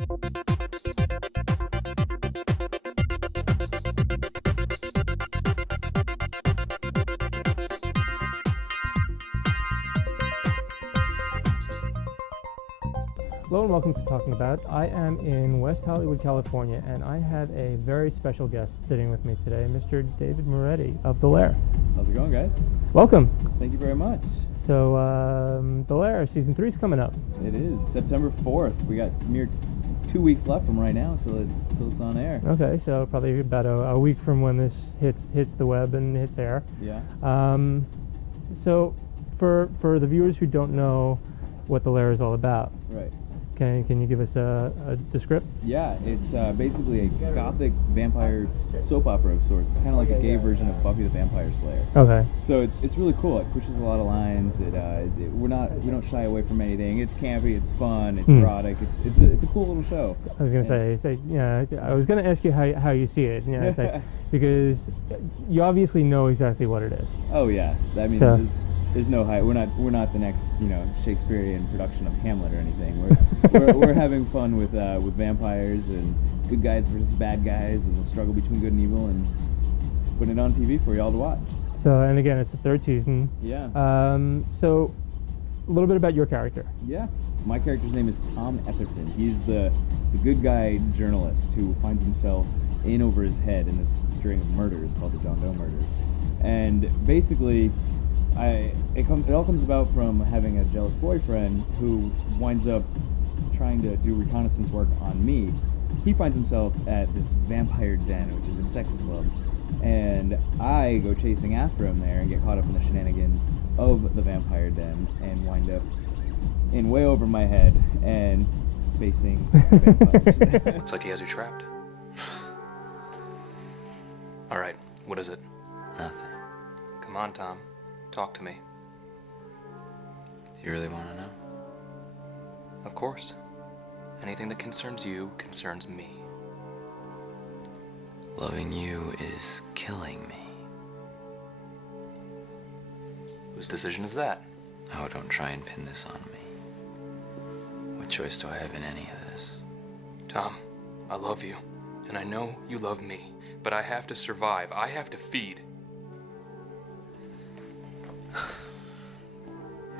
Hello and welcome to Talking About. I am in West Hollywood, California, and I have a very special guest sitting with me today, Mr. David Moretti of the Lair. How's it going, guys? Welcome. Thank you very much. So, the Lair season 3 is coming up. It is September 4th. We got mere 2 weeks left from right now until it's on air. Okay, so probably about a week from when this hits the web and hits air. Yeah. So, for the viewers who don't know what the Lair is all about, Right. Can you give us a descript? Yeah, it's basically a gothic vampire soap opera of sorts. It's kind of like a gay version of Buffy the Vampire Slayer. Okay. So it's really cool. It pushes a lot of lines. We don't shy away from anything. It's campy. It's fun. It's erotic. It's a cool little show. I was gonna say yeah. I was gonna ask you how you see it. Yeah, it's like, because you obviously know exactly what it is. Oh yeah. I mean, So. There's no hype. We're not the next Shakespearean production of Hamlet or anything. We're having fun with vampires and good guys versus bad guys and the struggle between good and evil, and putting it on TV for y'all to watch. So, and again, it's the 3rd season. Yeah. So, a little bit about your character. Yeah. My character's name is Tom Etherton. He's the good guy journalist who finds himself in over his head in this string of murders called the John Doe murders, and basically. It all comes about from having a jealous boyfriend who winds up trying to do reconnaissance work on me. He finds himself at this vampire den, which is a sex club, and I go chasing after him there and get caught up in the shenanigans of the vampire den and wind up in way over my head and facing vampires. Looks like he has you trapped. All right, what is it? Nothing. Come on, Tom. Talk to me. Do you really want to know? Of course. Anything that concerns you concerns me. Loving you is killing me. Whose decision is that? Oh, don't try and pin this on me. What choice do I have in any of this? Tom, I love you, and I know you love me, but I have to survive. I have to feed.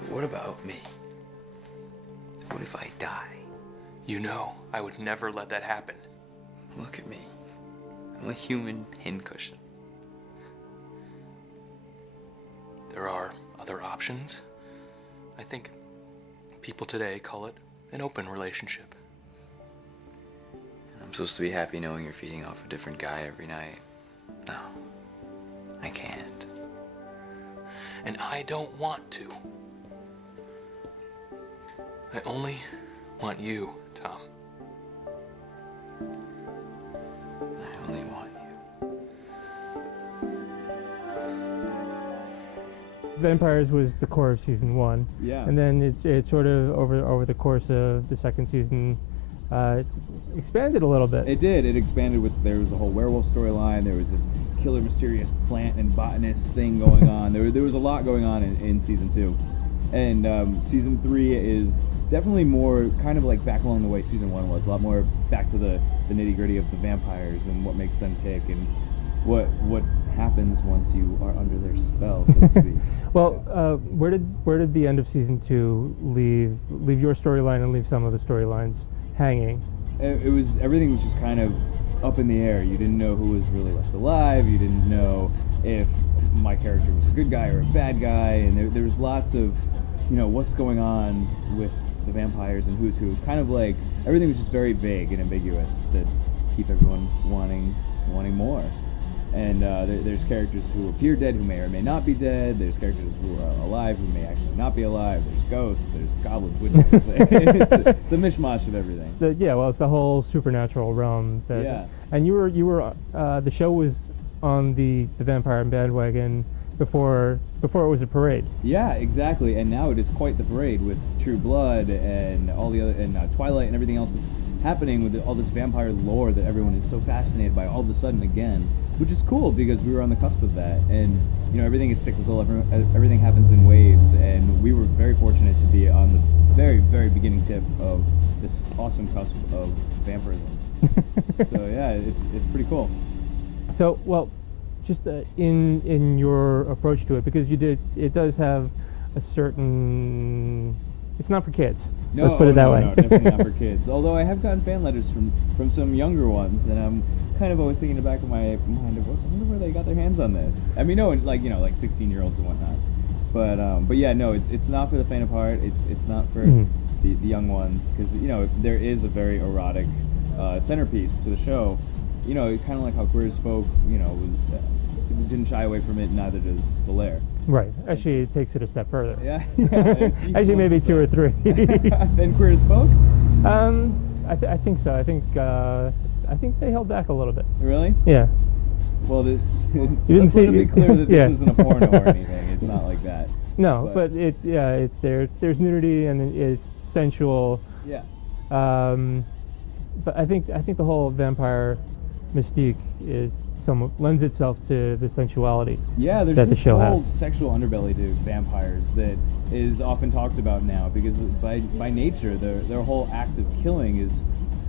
What about me? What if I die? You know, I would never let that happen. Look at me. I'm a human pincushion. There are other options. I think people today call it an open relationship. I'm supposed to be happy knowing you're feeding off a different guy every night. No, I can't. And I don't want to. I only want you, Tom. I only want you. Vampires was the core of season 1. Yeah. And then it sort of over the course of the 2nd season expanded a little bit. It did. It expanded there was a whole werewolf storyline. There was this killer mysterious plant and botanist thing going on. There was a lot going on in season 2. And season 3 is definitely more kind of like back along the way season 1 was. A lot more back to the nitty-gritty of the vampires and what makes them tick and what happens once you are under their spell, so to speak. Well, where did the end of season 2 leave your storyline and leave some of the storylines hanging? Everything was just kind of up in the air. You didn't know who was really left alive. You didn't know if my character was a good guy or a bad guy, and there was lots of, what's going on with the vampires and who's who. It was kind of like everything was just very vague and ambiguous to keep everyone wanting more. And there's characters who appear dead who may or may not be dead. There's characters who are alive who may actually not be alive. There's ghosts. There's goblins. Witches. It's a mishmash of everything. It's the whole supernatural realm. And you were the show was on the vampire bandwagon before it was a parade. Yeah, exactly. And now it is quite the parade with True Blood and all the other and Twilight and everything else that's happening with all this vampire lore that everyone is so fascinated by all of a sudden again, which is cool because we were on the cusp of that. And everything is cyclical. Everything happens in waves, and we were very fortunate to be on the very, very beginning tip of this awesome cusp of vampirism. So yeah, it's pretty cool. So, well, just in your approach to it, because it does have a certain. It's not for kids. No, let's put it that way. No, definitely not for kids. Although I have gotten fan letters from some younger ones, and I'm kind of always thinking in the back of my mind, I wonder where they got their hands on this. I mean, no, like 16-year-olds and whatnot. But yeah, no, it's not for the faint of heart. It's not for the young ones, because there is a very erotic centerpiece to the show. Kind of like how Queer as Folk, didn't shy away from it. Neither does the Lair. Right. Actually, it takes it a step further. Yeah. Actually, maybe 2 or 3. Then Queer as Folk? I think so. I think they held back a little bit. Really? Yeah. Well, you didn't let's see. let it be clear that Yeah. this isn't a porno or anything. It's not like that. No, but there's nudity and it's sensual. Yeah. But I think the whole vampire mystique lends itself to the sensuality. Yeah, there's that this the show whole has. sexual underbelly to vampires that is often talked about now, because by nature their whole act of killing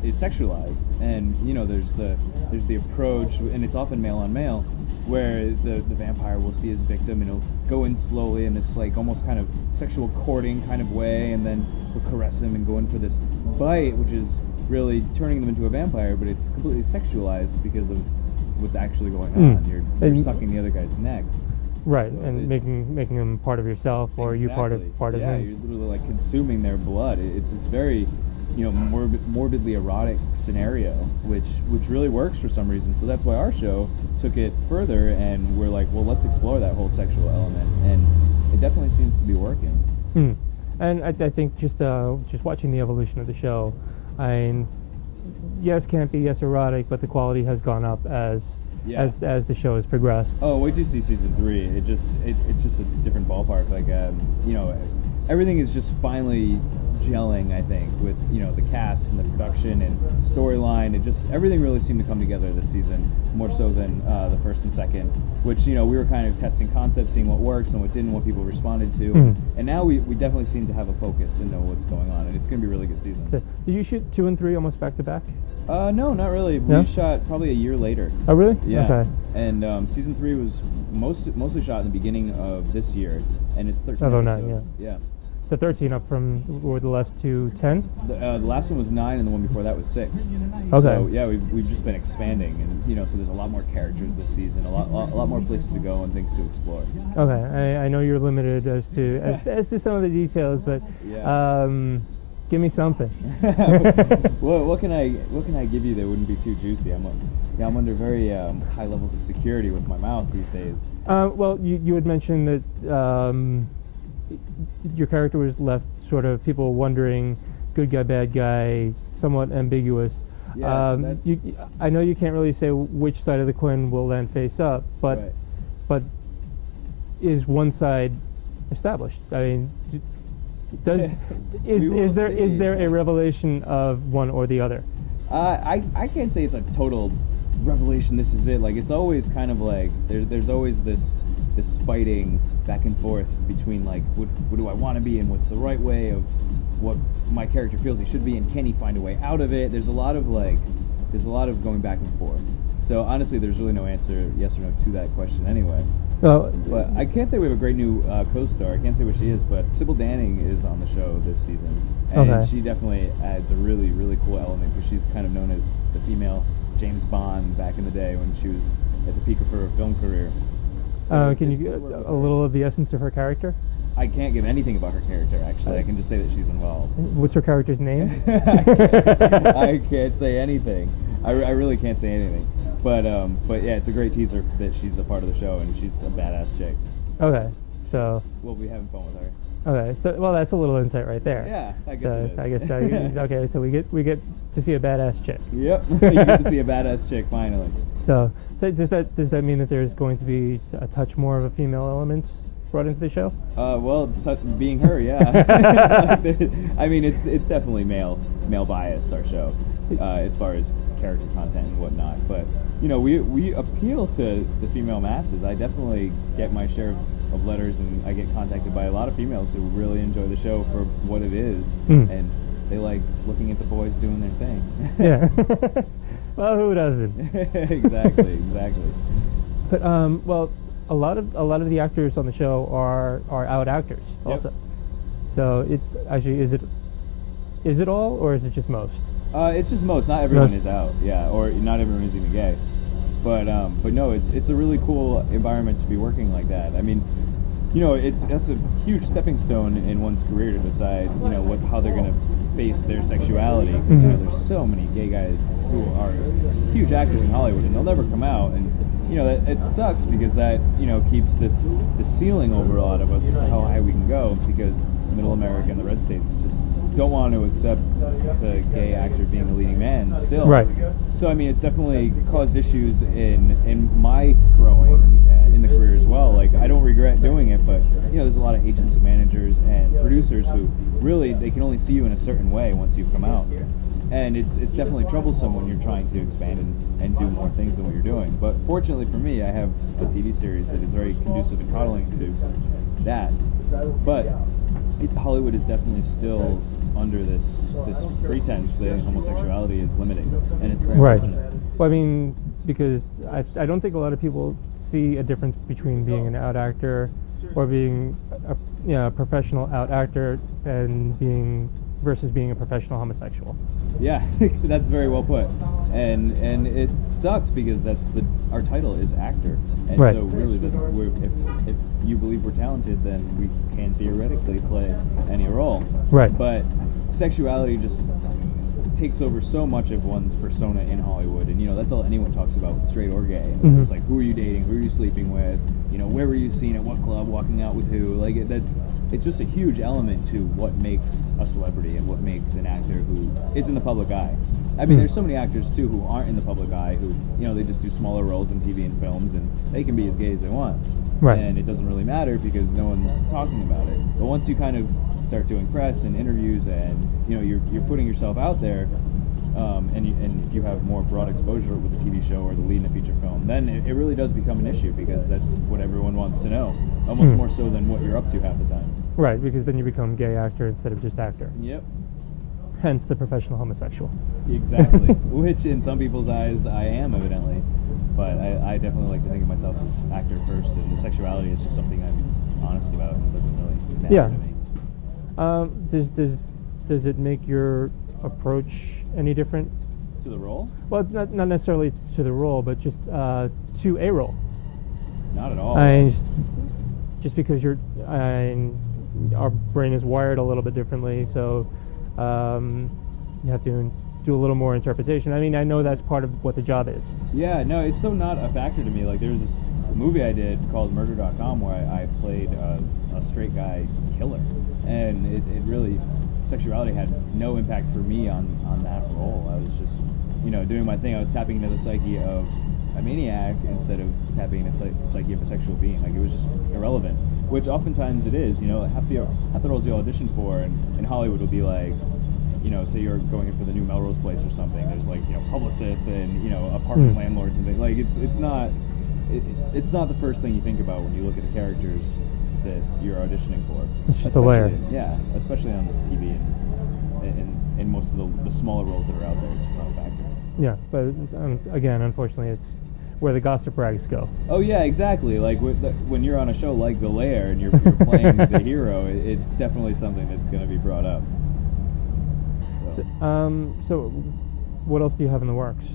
is sexualized, and there's the approach, and it's often male on male, where the vampire will see his victim and he'll go in slowly in this like almost kind of sexual courting kind of way, and then he'll caress him and go in for this bite, which is really turning them into a vampire, but it's completely sexualized because of what's actually going on. You're sucking the other guy's neck. Right, So and making him part of yourself, or you part of yeah, him. Yeah, you're literally like consuming their blood. It's this very, morbidly erotic scenario, which really works for some reason. So that's why our show took it further, and we're like, well, let's explore that whole sexual element, and it definitely seems to be working. And I think just watching the evolution of the show, yes, campy, yes, erotic, but the quality has gone up as the show has progressed. Oh, wait till you see season 3. It's just a different ballpark. Like everything is just finally gelling, I think, with the cast and the production and storyline. Everything really seemed to come together this season, more so than the first and second, which we were kind of testing concepts, seeing what works and what didn't, what people responded to, and now we definitely seem to have a focus and know what's going on, and it's going to be a really good season. So, did you shoot 2 and 3 almost back to back? No, not really. No? We shot probably a year later. Oh, really? Yeah. Okay. And season 3 was mostly shot in the beginning of this year, and it's 13 Of 09, episodes. Yeah. So 13 up from, were the last 2 10? The last one was 9, and the one before that was 6. Okay. So yeah, we've just been expanding, and so there's a lot more characters this season, a lot more places to go and things to explore. Okay, I know you're limited as to some of the details, but Yeah. give me something. What can I give you that wouldn't be too juicy? I'm under very high levels of security with my mouth these days. Well, you had mentioned that your character was left sort of people wondering, good guy, bad guy, somewhat ambiguous. Yeah, so I know you can't really say which side of the coin will land face up, but Right. but is one side established? I mean, is there a revelation of one or the other? I can't say it's a total revelation. This is it. Like, it's always kind of like there's always this fighting back and forth between like what do I want to be and what's the right way of what my character feels he should be, and can he find a way out of it? There's a lot of going back and forth. So honestly, there's really no answer, yes or no, to that question anyway. Well, But I can't say we have a great new co-star. I can't say what she is, but Sybil Danning is on the show this season, and Okay. she definitely adds a really, really cool element, because she's kind of known as the female James Bond back in the day when she was at the peak of her film career. So can you it's- get a little of the essence of her character? I can't give anything about her character, actually. I can just say that she's involved. What's her character's name? I can't say anything. I really can't say anything. But yeah, it's a great teaser that she's a part of the show, and she's a badass chick. Okay, so We'll be having fun with her. okay, so well, that's a little insight right there. Yeah, I guess So it is. I guess okay, so we get to see a badass chick. Yep, you get to see a badass chick finally. So does that mean that there's going to be a touch more of a female element brought into the show? Well, being her, yeah. I mean, it's definitely male biased, our show, as far as character content and whatnot. But we appeal to the female masses. I definitely get my share of letters, and I get contacted by a lot of females who really enjoy the show for what it is, and They like looking at the boys doing their thing. Yeah. Well, who doesn't? Exactly. But well, a lot of the actors on the show are out actors also. Yep. So it actually is it all, or is it just most? It's just most. Not everyone Most. is out. Yeah, or not everyone is even gay. But no, it's a really cool environment to be working like that. I mean, that's a huge stepping stone in one's career to decide, how they're gonna face their sexuality. Because there's so many gay guys who are huge actors in Hollywood, and they'll never come out. And it sucks because that keeps this ceiling over a lot of us as to how high we can go, because Middle America and the red states just don't want to accept the gay actor being the leading man still. Right. So I mean, it's definitely caused issues in my growing in the career as well. Like, I don't regret doing it, but there's a lot of agents and managers and producers who really, they can only see you in a certain way once you've come out. And it's definitely troublesome when you're trying to expand and do more things than what you're doing. But fortunately for me, I have a TV series that is very conducive and coddling to that. But Hollywood is definitely still under this pretense that homosexuality is limiting, and it's very Right. unfortunate. Well, I mean, because I don't think a lot of people see a difference between being an out actor or being a professional out actor and versus being a professional homosexual. Yeah, that's very well put, and it sucks because our title is actor, and Right. so really, if you believe we're talented, then we can theoretically play any role. Right. But sexuality just takes over so much of one's persona in Hollywood, and that's all anyone talks about, straight or gay. Mhm. It's like, who are you dating? Who are you sleeping with? Where were you seen at what club? Walking out with who? Like, it's just a huge element to what makes a celebrity and what makes an actor who is in the public eye. I mean, there's so many actors too who aren't in the public eye, who they just do smaller roles in TV and films, and they can be as gay as they want. Right. And it doesn't really matter because no one's talking about it. But once you kind of start doing press and interviews, and you're putting yourself out there, and if you have more broad exposure with a TV show or the lead in a feature film, then it really does become an issue, because that's what everyone wants to know, almost more so than what you're up to half the time. Right, because then you become gay actor instead of just actor. Yep. Hence the professional homosexual. Exactly. Which in some people's eyes I am, evidently. But I definitely like to think of myself as actor first, and the sexuality is just something I'm honest about and doesn't really matter to me. Does it make your approach any different? To the role? Well, not necessarily to the role, but just to a role. Not at all. Just because our brain is wired a little bit differently, so you have to do a little more interpretation. I mean, I know that's part of what the job is. Yeah, no, it's so not a factor to me. Like, there was this movie I did called Murder.com where I played a straight guy killer, and it really, sexuality had no impact for me on that role. I was just doing my thing. I was tapping into the psyche of a maniac instead of tapping into the psyche of a sexual being. Like, it was just irrelevant, which oftentimes it is. Half the roles you audition for in Hollywood will be like, say you're going in for the new Melrose Place or something. There's like publicists and apartment landlords and things. Like, it's not the first thing you think about when you look at the characters that you're auditioning for. It's just a layer. Yeah, especially on TV and most of the smaller roles that are out there. It's just not a factor. Yeah, but again, unfortunately, it's where the gossip rags go. Oh yeah, exactly. Like when you're on a show like The Lair and you're playing the hero, it's definitely something that's going to be brought up. So what else do you have in the works?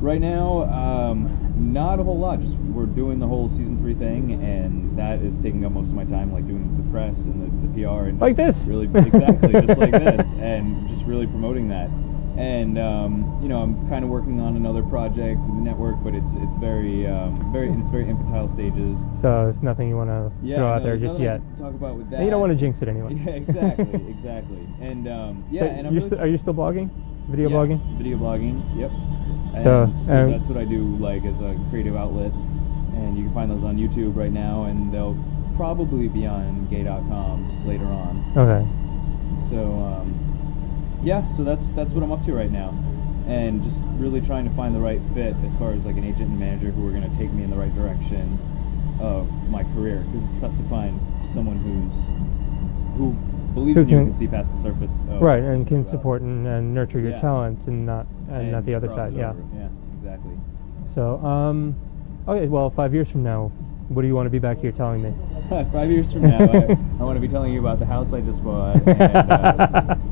Right now, not a whole lot. Just we're doing the whole season 3 thing, and that is taking up most of my time, like doing the press and the PR and like this. Really, exactly, just like this, and just really promoting that. And I'm kind of working on another project with the network, but it's very infantile stages. So it's nothing you want to throw out there just yet. To talk about with that. And you don't want to jinx it anyway. Yeah, exactly. And So and are you still blogging? Video blogging? Video blogging. Yep. So that's what I do, like, as a creative outlet, and you can find those on YouTube right now, and they'll probably be on gay.com later on. Okay. So so that's what I'm up to right now, and just really trying to find the right fit as far as like an agent and manager who are going to take me in the right direction of my career, because it's tough to find someone who believes Who in you, can- can see past the surface. Of right, and can sexuality. support and nurture your Yeah. talent and not the other cross side. it Yeah. over. Yeah, exactly. So, okay, well, 5 years from now, what do you want to be back here telling me? 5 years from now, I want to be telling you about the house I just bought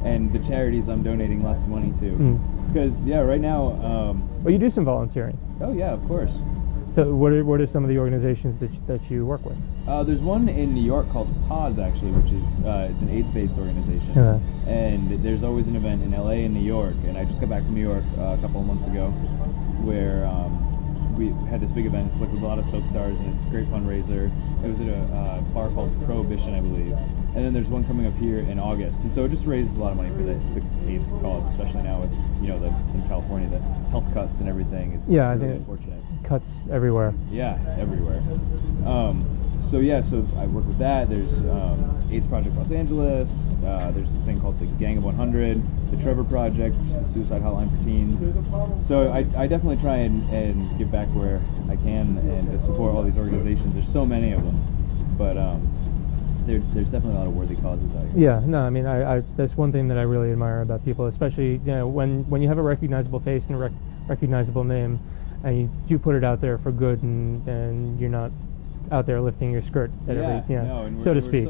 and the charities I'm donating lots of money to. Mm. Because right now, Well, you do some volunteering. oh yeah, of course. So, what are some of the organizations that you work with? There's one in New York called Pause, actually, which is it's an AIDS-based organization, and there's always an event in LA and New York. And I just got back from New York a couple of months ago, where we had this big event. It's like with a lot of soap stars, and it's a great fundraiser. It was at a bar called Prohibition, I believe. And then there's one coming up here in August, and so it just raises a lot of money for the AIDS cause, especially now with in California the health cuts and everything. It's Yeah, I really think unfortunate. Cuts everywhere. Yeah, everywhere. So I work with that. There's AIDS Project Los Angeles. There's this thing called the Gang of 100, the Trevor Project, which is the suicide hotline for teens. So I definitely try and give back where I can and to support all these organizations. There's so many of them, but there's definitely a lot of worthy causes out here. Yeah, no, I mean, I that's one thing that I really admire about people, especially when you have a recognizable face and a recognizable name, and you do put it out there for good, and you're not out there lifting your skirt at so to speak.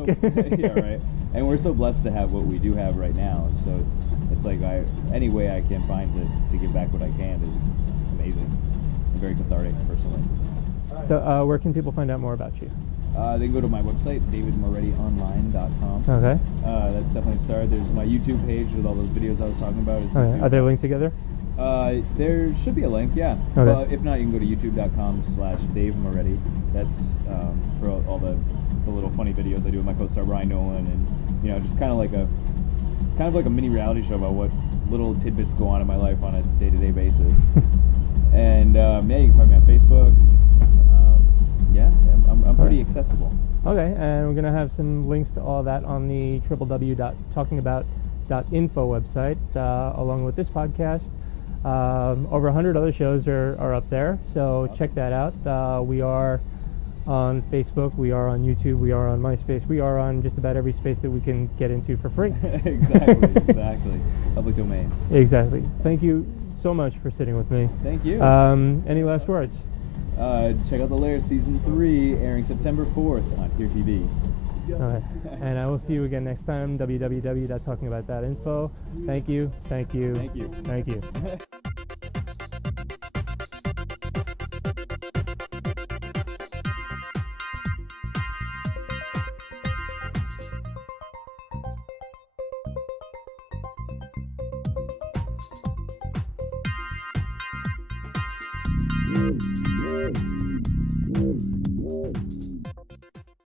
Yeah, right. And we're so blessed to have what we do have right now. So it's like any way I can find to give back what I can is amazing and very cathartic personally. So where can people find out more about you? They can go to my website, davidmorettionline.com. Okay. That's definitely a start. There's my YouTube page with all those videos I was talking about. It's Okay. Are they linked together? There should be a link, yeah. Okay. Well, if not, you can go to youtube.com/Dave Moretti. That's for all the little funny videos I do with my co-star Ryan Nolan, and just kind of like a mini reality show about what little tidbits go on in my life on a day-to-day basis. And you can find me on Facebook. I'm pretty accessible. Okay, and we're gonna have some links to all that on the www.talkingabout.info website, along with this podcast. Over 100 other shows are up there, so Awesome. check that out. We are on Facebook, we are on YouTube, we are on MySpace, we are on just about every space that we can get into for free. Exactly. Public domain. Exactly. Thank you so much for sitting with me. Thank you. Any last words? Check out the Lair Season 3, airing September 4th on Here TV. Okay. And I will see you again next time. www.talkingabout.info. Thank you. Thank you. Thank you. Thank you. Yeah.